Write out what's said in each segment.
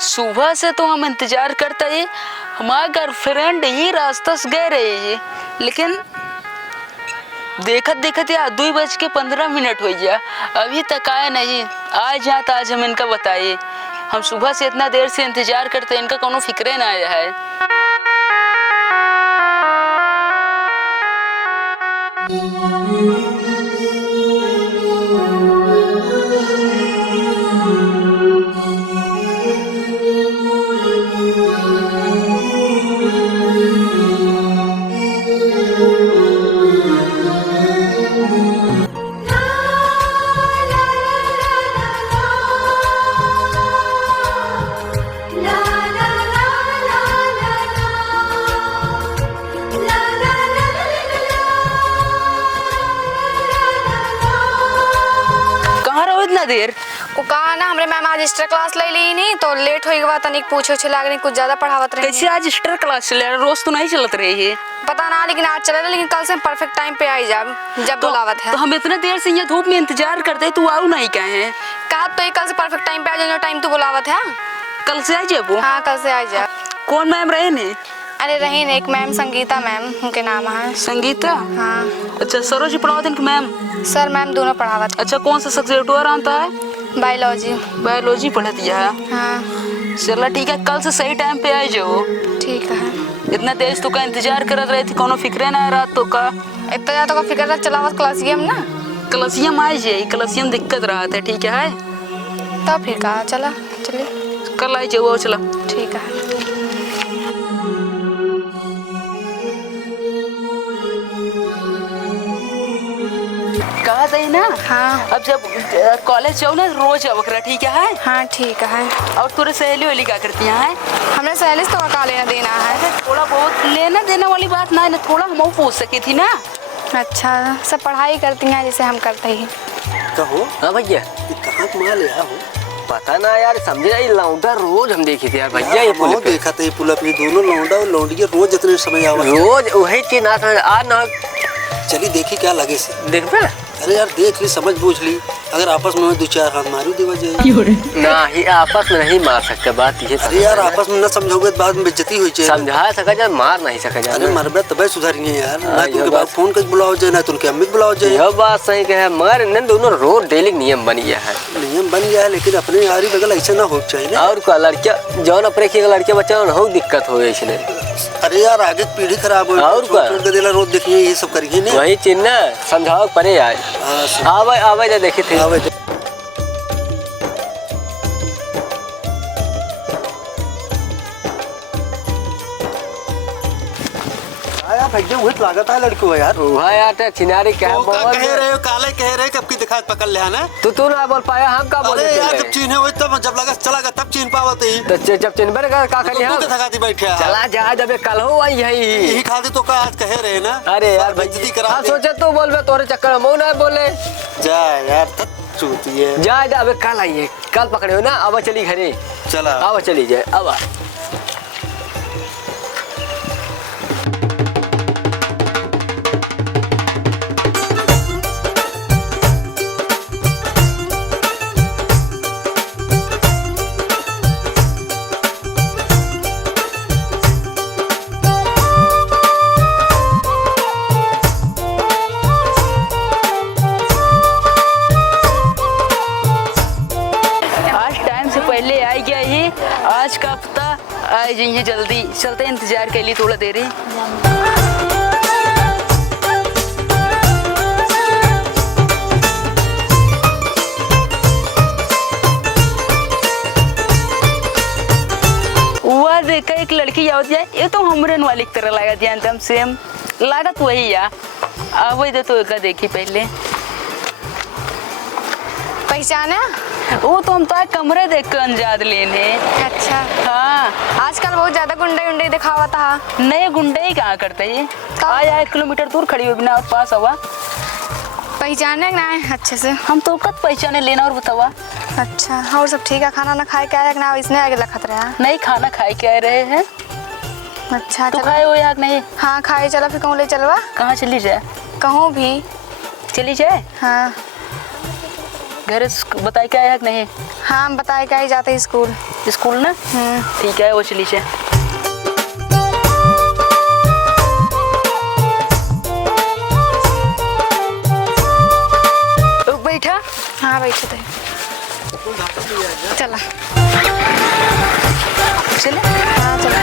सुबह से तो हम इंतजार करते ही, हमारा गर्लफ्रेंड ही रास्ता से गए रही है, लेकिन देखत देखत यार 2:15 हो गया, अभी तक आया नहीं। आज यहाँ तो आज हम इनका बताइए, हम सुबह से इतना देर से इंतजार करते हैं, इनका कोनो फिक्रे ना आया है। देर को कहा ना हमरे मैम आज एक्स्ट्रा क्लास ले ली नहीं तो लेट हो गया, तनिक पूछो छे कुछ ज्यादा पढ़ावत रही। कैसे आज एक्स्ट्रा क्लास चले, रोज तो नहीं चलत रही है। पता ना, लेकिन आज चला, लेकिन कल से परफेक्ट टाइम पे आई जब बुलावत है। तो हम इतने देर से यहाँ धूप में इंतजार करते, तू आओ नहीं कहे हैं। कहा तो कल से परफेक्ट टाइम पे आ जाए, टाइम तो बुलावत है। कल से आ जाए? हाँ कल से आ जाए। कौन मैम रहे ने? अरे रही ने एक मैम, संगीता मैम उनके नाम है। संगीता? हाँ। अच्छा, सरोज पढ़ावत हैं मैम? सर मैम दोनों पढ़ावत। अच्छा, कौन सा सब्जेक्ट आता है? बायोलॉजी। बायोलॉजी पढ़ती है? हाँ। चलो ठीक है, कल से सही टाइम पे आ जाओ। ठीक है। इतना देर तो का इंतजार करत रही थी, कोनो फिक्रे ना रात तो का? इतना ज्यादा का फिक्र चलावत क्लासियम ना। क्लासियम आ जाए, क्लासियम दिक्कत रहा था। ठीक है तब फिर कहा चला चलिए कल आ जाओ। चलो ठीक है। कहा था ना। हाँ। अब जब कॉलेज जाओ ना रोज आओ करा, ठीक है? हाँ ठीक है। और तुरे सहेली वाली क्या करती हैं? हमने सहेली से तो का लेना देना है। थोड़ा बहुत लेना देना वाली बात ना है, थोड़ा हम पूछ सकी थी ना। अच्छा, सब पढ़ाई करती हैं जैसे हम करते ही। कहो। हाँ भैया, कहाँ तुम्हारा ले हो? पता ना यार, समझे ये लौंडा रोज हम देखे थे यार भैया। ये पुल पे देखा था, ये पुल पे दोनों लौंडा और लौंडिया रोज इतने समय आवा, रोज वही चीज ना समझ आ ना। चली देखी क्या लगे से। देख पे अरे यार देख ली, समझ बूझ ली, अगर आपस में 2-4 हाथ मारू देवा जाए ना ही, आपस में नहीं मार सकते, बात ये। अरे यार आपस में न समझोगे बाद में बेइज्जती हुई चाहिए। समझा सका जाए, मार नहीं सका जाए। अरे मरबे तबे सुधारेंगे यार, ना तुमके बाद फोन कर बुलाओ जाए, ना तुमके अम्मी बुलाओ जाए। यह बात सही कहे, मगर इन दोनों रोज डेली नियम बन गया है। नियम बन गया है, लेकिन अपने यारी बगल ऐसा ना हो चाहिए ना। और क्या लड़कियां जौन अपने की लड़के बच्चा हो दिक्कत हो इसलिए। अरे यार आगे पीढ़ी खराब हो, और क्या रोज देखिए ये सब करिए ना। वही चीज ना समझाओ परे आए। आवे देखे थे। भैया वही लागत है लड़को यार। वह यार चिनारी क्या तो कह रहे हो, काले कह रहे कब की दिखा पकड़ ले ना। तू ना बोल पाया, हम का बोले यार जब चिन्हे हुए तब, जब लगा चला तब चिन्ह पावत ही। तो जब चिन्हबे का करी हम थकाती बैठे चला जा, जब कल हो आई यही खाती तो का आज कह रहे ना। अरे यार बेइज्जती करा। हां सोचे तो बोलबे, तोरे चक्कर में ना बोले जा यार, तब चूती है। जा अबे कल आइए, कल पकड़े हो ना। अब चली घरे, चला अब चली जाए। अब आज का हफ्ता आ जाइए जल्दी, चलते इंतजार के लिए थोड़ा देरी। वह देखा एक लड़की आवत जाए, ये तो हमरन वाली की तरह लगा जाए, एकदम सेम लागत वही या आवे तो एक देखी पहले पहचाना। वो तो हम तो कमरे देख कर अंजाद लेने। अच्छा हाँ, आजकल बहुत ज्यादा गुंडे दिखावा था। नए गुंडे ही कहाँ करते ये, आया 1 किलोमीटर दूर खड़ी हो बिना और पास हवा। पहचाने ना है अच्छे से? हम तो कब पहचाने लेना और बतावा। अच्छा और सब ठीक है, खाना ना खाए क्या ना, इसने आगे लखत रहा। नहीं खाना खाए के आए रहे हैं। अच्छा तो खाए हो या नहीं? हाँ खाए। चलो फिर कहूँ ले चलवा। कहाँ चली जाए? कहूँ भी चली जाए। हाँ घर बताए क्या है कि नहीं? हाँ हम बताए क्या ही जाते स्कूल। स्कूल ना? ठीक है वो चली से। बैठा? हाँ बैठे थे। चला चले? हाँ चला।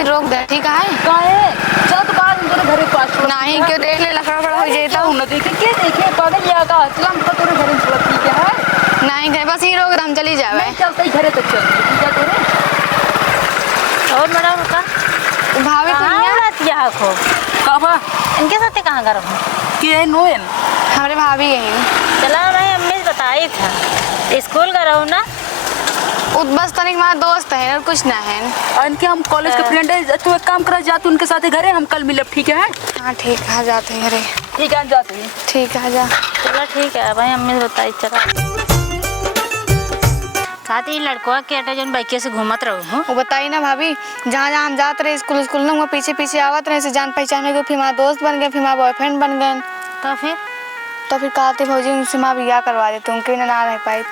रोक दे ठीक है। काहे? चल तो बाहर तेरे घर के पास छोड़। नहीं क्यों देख ले लफड़ा बड़ा हो जाता हूं ना देखे के देखे पागल या का चल हम तो तेरे घर छोड़ ठीक है। नहीं गए बस ही रोक दे हम चली जावे। चल सही घरे तक चल ठीक है तोरे। और मैडम का भाभी तो कहाँ रहती है आपको? काबा इनके साथ कहाँ कर रहा हूँ? के नोएन हमारे भाभी हैं। चला रहे अम्मी बताई था स्कूल का रहूँ ना। बस तनिक हमारा दोस्त है और कुछ ना है। इनके हम कॉलेज के फ्रेंड है। तू एक काम करा जाते उनके साथ घरे हम कल मिलब ठीक है? हाँ ठीक है जाते हैं। अरे ठीक है जाते हैं। ठीक है जा। चलो ठीक है भाई अम्मी से बताई चला। साथ ही लड़कों के अटे जो बाइक से घूमत रहूँ हूँ। वो बताई ना भाभी जहाँ जहाँ हम जाते रहे स्कूल स्कूल ना वो पीछे पीछे आवत रहे से जान पहचान में फिर हमारा दोस्त बन गए फिर हमारा बॉयफ्रेंड बन गए। तो फिर कहते भौजी उनसे माँ बिया करवा देते उनके बिना ना रह पाई।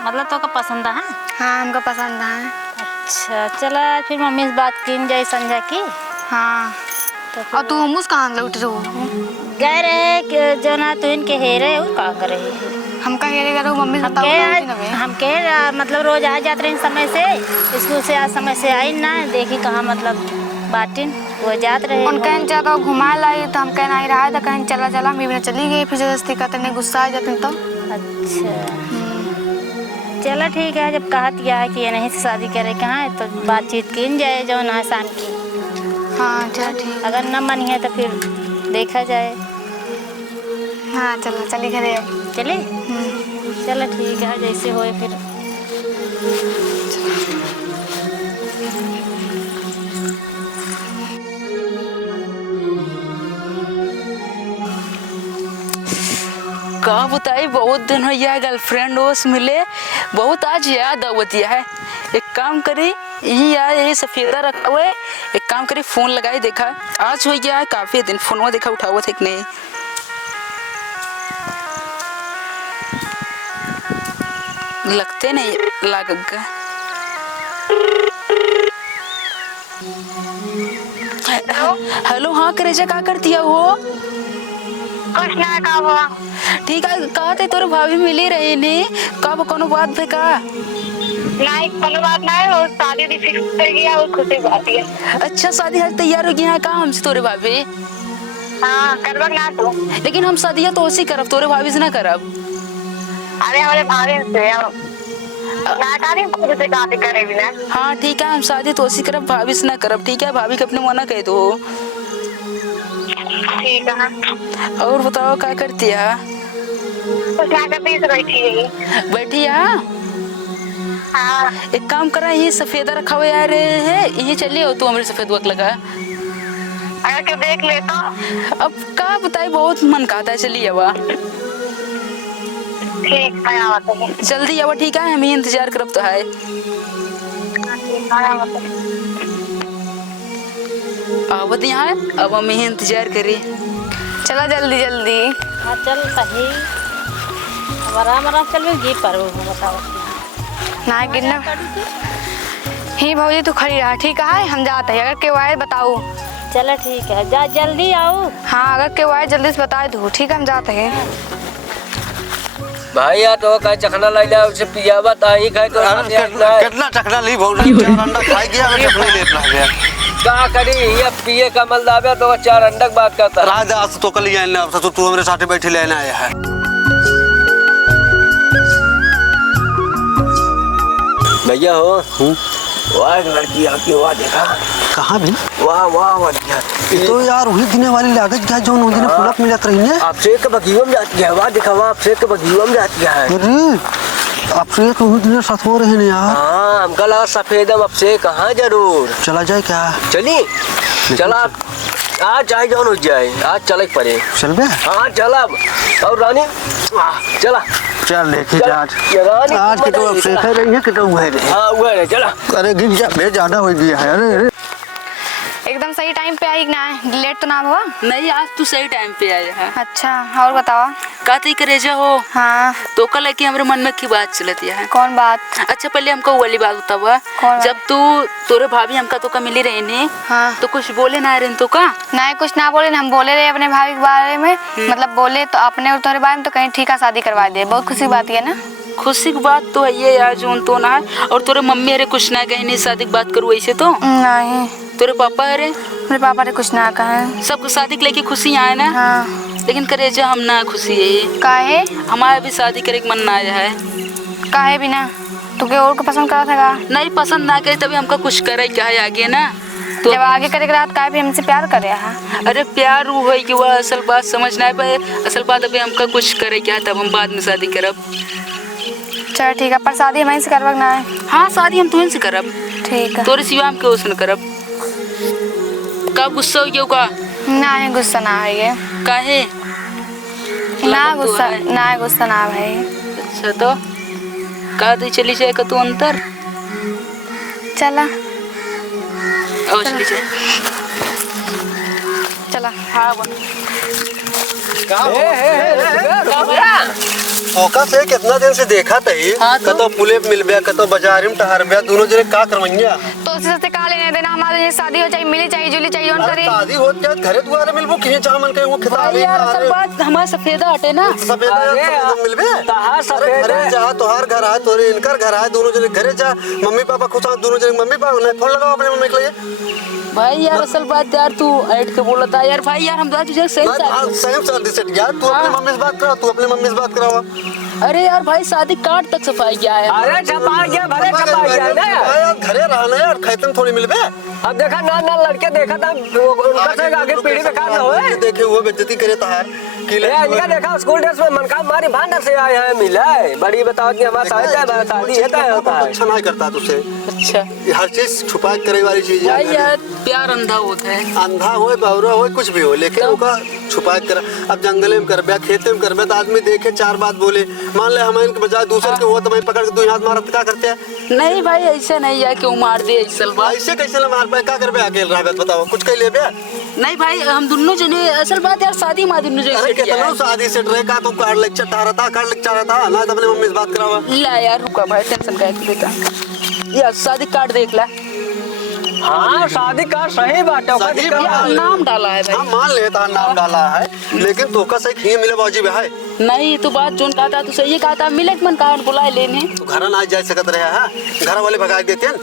मतलब तो का पसंद है? हाँ हमको पसंद है। अच्छा चला फिर मम्मी से बात की जाए समझा की। हाँ तो और तू हमूस कहाँ लौट रहो? गए रहे कि जो ना तू इनके हेरे और का करे हम का हेरे करो मम्मी से बताओ। हम कह मतलब रोज आ जाते रहे समय से स्कूल से आज समय से आई ना देखी कहाँ मतलब बाटिन वो जात रहे। उन कहीं जाता घुमा लाई तो हम कहना ही रहा था कहीं चला चला मैं चली गई फिर जबरदस्ती करते गुस्सा आ जाते तो। अच्छा चलो ठीक है जब कहा दिया है कि ये नहीं से शादी करे कहाँ है तो बातचीत की जाए जो ना शाम की। हाँ चलो ठीक। अगर न मन है तो फिर देखा जाए। हाँ चलो चली घरे चले चलो ठीक है जैसे होए फिर। का बताई बहुत दिन हो गया गर्लफ्रेंड ओस मिले बहुत आज याद आवती है। एक काम करी यही यार यही सफेदा रखा हुआ है। एक काम करी फोन लगाई देखा आज हो गया है काफी दिन फोन देखा उठा हुआ था कि नहीं। लगते नहीं लागेगा। हेलो हाँ करेजा क्या करती है वो? कुछ ना का हुआ। ठीक है कहा थे तोरे भाभी मिली रही ने कब कोनो बात पे का? नहीं कोनो बात ना है वो शादी भी फिक्स कर गया और खुशी बात है। अच्छा शादी हल तैयार हो गया है का हमसे तोरे भाभी? हाँ करबक ना तो। लेकिन हम शादी तो उसी करब तोरे भाभी से ना करब। अरे हमारे भाभी से ना कानी खुद से शादी करेगी ना। हाँ ठीक है हम शादी तो उसी करब भाभी से ना करब ठीक है? भाभी के अपने मना कह दो। ठीक है। और बताओ क्या करती है? कुछ ना करती है बैठी है। बैठी है? हाँ एक काम करा ये सफेदा रखा हुआ यार है ये चलिए हो तू हमारे सफेद वक्त लगा। अगर क्यों देख ले तो। अब क्या बताए बहुत मन कहता है चलिए अब ठीक है आवत है। जल्दी अब ठीक है हम ही इंतजार करब तो है। आवत यहाँ अब हम ही इंतजार करी। चलो जल्दी जल्दी। हाँ चल सही हमारा चल जी पर बताओ ना गिरना ही भौजी तू खड़ी रहा ठीक है हम जाते हैं। अगर केहू आए बताओ। चलो ठीक है जा जल्दी आओ। हाँ अगर केहू आए जल्दी से बता दो ठीक है हम जाते हैं। भाई यार तो कहीं चखना लाई ला उसे पिया बता ही खाए तो कितना चखना ली बहुत अंडा खाई गया मैं चखना लेट रह गया। क्या करी ये पिए कमल दावे तो 4 अंडा की बात करता राज आज तो कल ही आना अब तू हमारे साथ बैठे लेने आया है। भैया हो वाह लड़की आपकी वाह देखा कहाँ भी वाह वाह वाह ये तो यार वही दिने वाली लागत क्या जो उन दिने पुलक मिलत रही है। आपसे के बगीवा में जाती है वाह देखा वाह आपसे के बगीवा में जाती है। अरे आपसे तो वही दिने साथ हो रहे हैं यार। हाँ हमका लगा सफेदम आपसे कहाँ जरूर चला जाए क्या? चली चला आज चाहे जौन हो जाए आज चले पड़े। चल बे हाँ चला और रानी चला चल लेके जा रानी आज के तो अब से है नहीं है कि तो हुए रे। हाँ हुआ है चला। अरे गिर जा बे ज्यादा हो गया है। अरे एकदम सही टाइम पे आई ना, लेट तो ना हुआ। नहीं आज तू सही टाइम पे आया है। अच्छा और बताओ। काती करे जा हो हाँ तो कल है कि हमारे मन में की बात चलती है। कौन बात? अच्छा पहले हमको वो वाली बात होता हुआ कौन? जब तू तोरे भाभी हमका तो का मिली रही ने हाँ तो कुछ बोले ना रहे तो का नहीं कुछ ना बोले ना, हम बोले रहे अपने भाभी के बारे में, मतलब बोले तो अपने और तुम्हारे बारे में तो कहीं ठीक है शादी करवा दे। बहुत खुशी बात है ना। खुशी की बात तो है ये यार जो तो ना है। और तोरे मम्मी अरे कुछ ना कहीं नहीं शादी की बात करूँ ऐसे तो नहीं तोरे पापा अरे मेरे पापा ने कुछ ना कहा है। सबको शादी के लेके खुशी आए ना। हाँ लेकिन करे जो हम ना खुशी है काहे? हमारे भी शादी करे के मन ना आया है। काहे भी ना तू के और को पसंद करा था? नहीं पसंद ना करे तभी हमका कुछ करे क्या है आगे ना तो जब आगे करे रात काहे भी हमसे प्यार करे है? अरे प्यार वो है कि वह असल बात समझ ना पाए। असल बात अभी हमका कुछ करे क्या तब हम बाद में शादी करब। चल ठीक है पर शादी हमारी से करवा ना है। हाँ शादी हम तुझे से करब ठीक है तोरे सिवा हम क्यों उसने करब। कब गुस्सा हो गया का ना है गुस्सा ना है ये काहे ना लगन तो गुस्सा है। ना है गुस्सा ना भाई। अच्छा तो कहा दी चली जाए का तू अंतर चला और चली जाए चला। हाँ बन ओका से कितना दिन से देखा तही हाँ तो? कतो पुले मिल गया कतो बाजार में टहर गया दोनों जने का करवैया। तो उससे सस्ते का लेने देना, हमारे ये शादी हो चाहिए मिली चाहिए जुली चाहिए और करे। शादी हो क्या घरे दुआरे मिलबो किने चाह मन के वो खिता भाई यार असल बात हमारा सफेदा हटे ना। सफेद मिलबे कहाँ सफेद घरे है? जा तोहार घर आए तोरे इनकर घर आए दोनों जने घरे जा मम्मी पापा खुश हैं दोनों जने मम्मी पापा ने फोन लगाओ अपने मम्मी के लिए। भाई यार असल बात यार तू ऐड के बोला था यार भाई यार हम तुझे सही शादी सेम शादी सेट यार तू अपनी मम्मी से बात करा तू अपने मम्मी से बात करावा। अरे यार भाई शादी कार्ड तक सफाई गया है। अरे छपा गया भले छपा गया ना यार घरे रहना यार खैतन थोड़ी मिलबे। अब देखा ना ना लड़के देखा था उनका से आगे पीढ़ी में काम ना होए। देखे वो बेइज्जती करे तार कि इनका देखा स्कूल ड्रेस में मनका मारी भांडा से आए हैं मिला है बड़ी बताओ कि हमारा शादी है तो होता है। अच्छा नहीं करता तुझसे अच्छा ये हर चीज छुपा के करे वाली चीज भाई है। यार प्यार अंधा होता है। अंधा हो बावरा हो कुछ भी हो लेकिन उनका छुपा के कर। अब जंगले में करबे खेते में करबे तो आदमी देखे चार बात बोले मान ले हमारे के बजाय दूसरे के हो तो मैं पकड़ के दो हाथ मारत क्या करते हैं। नहीं भाई ऐसा नहीं है क्यों मार दिए असल बात। ऐसे कैसे ना मार पाए क्या करबे अकेले रह बताओ कुछ कह ले बे। नहीं भाई हम दोनों जने असल बात यार शादी माँ दोनों जने अरे सेट किया कितना है। शादी सेट रहे का तू कार्ड लेक्चर था ना तो अपने मम्मी से बात करावा। ला यार रुका भाई टेंशन का बेटा यार शादी कार्ड देख ला। हाँ शादी का सही बात है सही बात यार नाम डाला है हाँ भाई। मान लेता नाम डाला है लेकिन तो का सही मिले वाजिब है। नहीं तो बात जोन कहा था तो सही कहा था मिले मन कहा बुलाए लेने। तू घर ना जा सकत रहे है घर वाले भगा देते हैं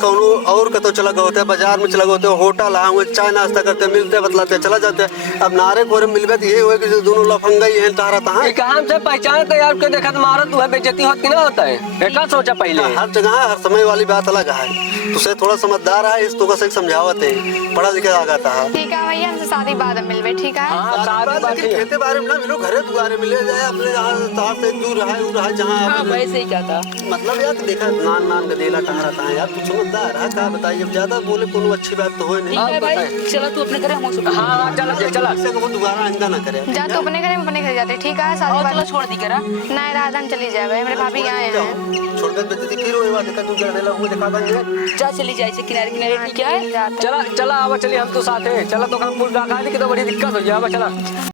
कौनो और कतो चला गए होते बाजार में चला गए होते होटल है चाय नाश्ता करते मिलते बतलाते चला जाते। अब नारे खोरे मिलबे तो ये हुए कि दोनों लफंगा ही हैं तारता है। काम से पहचान तो यार के देखा मारत हुआ बेइज्जती होत कि ना होता है क्या सोचा पहले। हर जगह हर समय वाली बात अलग है। तुझसे थोड़ा समझदार है इस तो का समझावत है पढ़ा लिखा आ जाता है। ठीक है भैया हमसे शादी बाद में मिलबे ठीक है। हाँ शादी बाकी है। खेते बारे में ना मिलो घरे दुआरे मिले जाए अपने यहाँ तार से दूर रहा है जहाँ हाँ वैसे ही क्या था। मतलब यार देखा नान नान गदेला टहराता है यार तू समझदार है क्या बताइए अब ज्यादा बोले कोनो अच्छी बात तो हो ठीक नहीं। है भाई चलो तू अपने घर हम उसको हाँ चला चला इससे को दोबारा आइंदा ना करे। जा तो अपने घर में अपने घर जाते ठीक है शादी और बाद चलो छोड़ दी करा। नहीं राजधान चली जाए भाई मेरे भाभी यहाँ हैं। छोड़ कर बेइज्जती फिर वही बात है तू गदेला वो दिखा देंगे। जा चली जाए किनारे किनारे ठीक है। जाते चला चला आवा चलिए हम तो साथ है चला तो काम पुल रखा है कि तो बड़ी दिक्कत हो जाए चला।